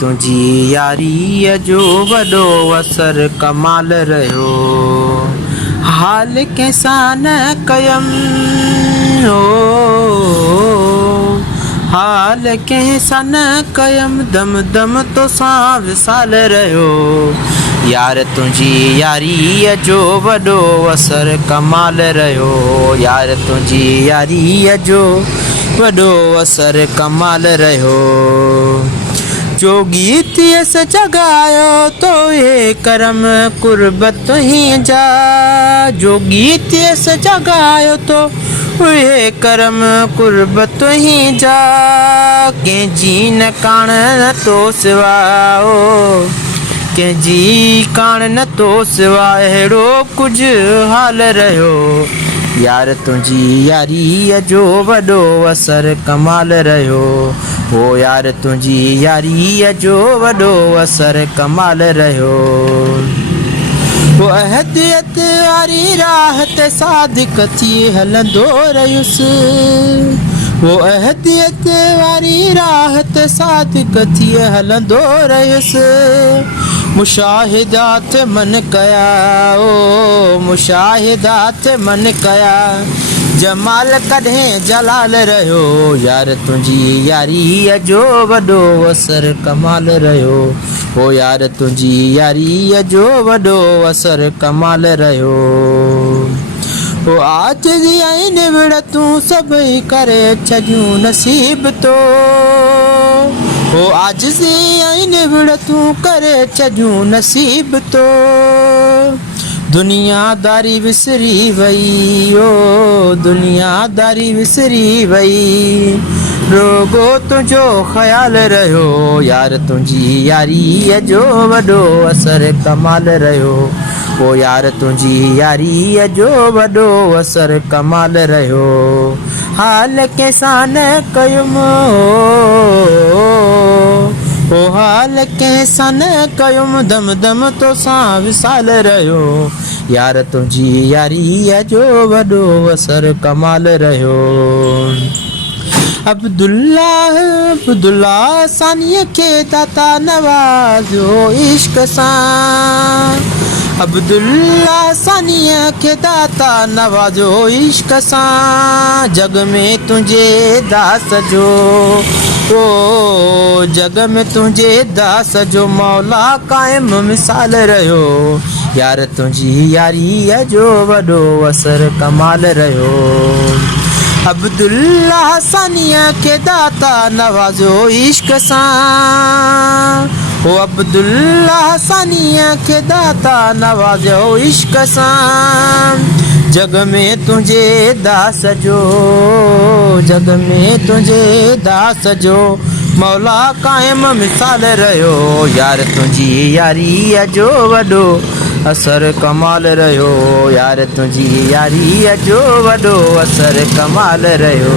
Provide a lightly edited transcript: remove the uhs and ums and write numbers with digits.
तुंहिंजी यारीअ जो वॾो असर कमाल रहियो। हाल कंहिंसां न कयमि हाल कंहिंसां न कयमि दम दम तोसां विसाल रहियो। यार तुंहिंजी यारीअ जो वॾो असर कमाल रहियो। यार तुंहिंजी यारीअ जो वॾो असर कमाल रहियो। जोगी थियस जगायो तो ये करम कुर्बत तुहीं जा। जोगी थियस जगायो तो ये करम कुर्बत तुहीं जा। कंहिंजी न काण न तो सिवा कंहिंजी काण न तो सिवा अहिड़ो कुझु हाल रहियो। यार तुंहिंजी यारीअ जो वॾो असर कमाल रहियो। ओ यार तुंहिंजी यारीअ जो वॾो असर कमाल रहियो। वो अहदियत वारी राह ते सादिक थी हलंदो रहियुसि। वो अहदियत वारी राह ते सादिक थी हलंदो रहियुसि। मुशाहिदात मन कया मुशाहिदात मन कया जमाल कॾहिं जलाल रहियो। यार तुंहिंजी यारीअ जो वॾो असर कमाल रहियो। ओ यार तुंहिंजी यारीअ जो वॾो असर कमाल रहियो। ओ आजिज़ी ऐं निवड़तूं सभई करे छॾियूं नसीब तो। ओ आजिज़ी ऐं निवड़तूं करे छॾियूं नसीब तो। दुनियादारी विसरी वई दुनियादारी विसरी वई रुगो तुंहिंजो ख़्याल रहियो। यार तुंहिंजी यारीअ जो वॾो असर कमाल रहियो। ओ यार तुंहिंजी यारीअ जो वॾो असर कमाल रहियो। हाल कंहिंसां न कयुमि हाल कंहिंसां न कयुमि दम दम तोसां विसाल रहियो। यार तुंहिंजी यारीअ जो वॾो असर कमाल रहियो। अब्दुल्ला सानीअ खे दाता नवाज़ियो इश्क सां। अब्दुल्ला सानीअ खे दाता नवाज़ियो इश्क सां। जग में तुंहिंजे दास जो जग में तुंहिंजे दास जो मौला क़ाइम मिसाल रहियो। यार तुंहिंजी यारीअ जो वॾो असर कमाल रहियो। अब्दुल्ला सानीअ खे दाता नवाज़ियो इश्क सां। ओ अब्दुल्ला सानीअ खे दाता नवाज़ियो इश्क सां। जग में तुंहिंजे दास जो जग में तुंहिंजे दास जो मौला क़ाइम मिसाल रहियो। यार तुंहिंजी यारीअ जो वॾो असर कमाल रहियो। यार तुंहिंजी यारीअ जो वॾो असर कमाल रहियो।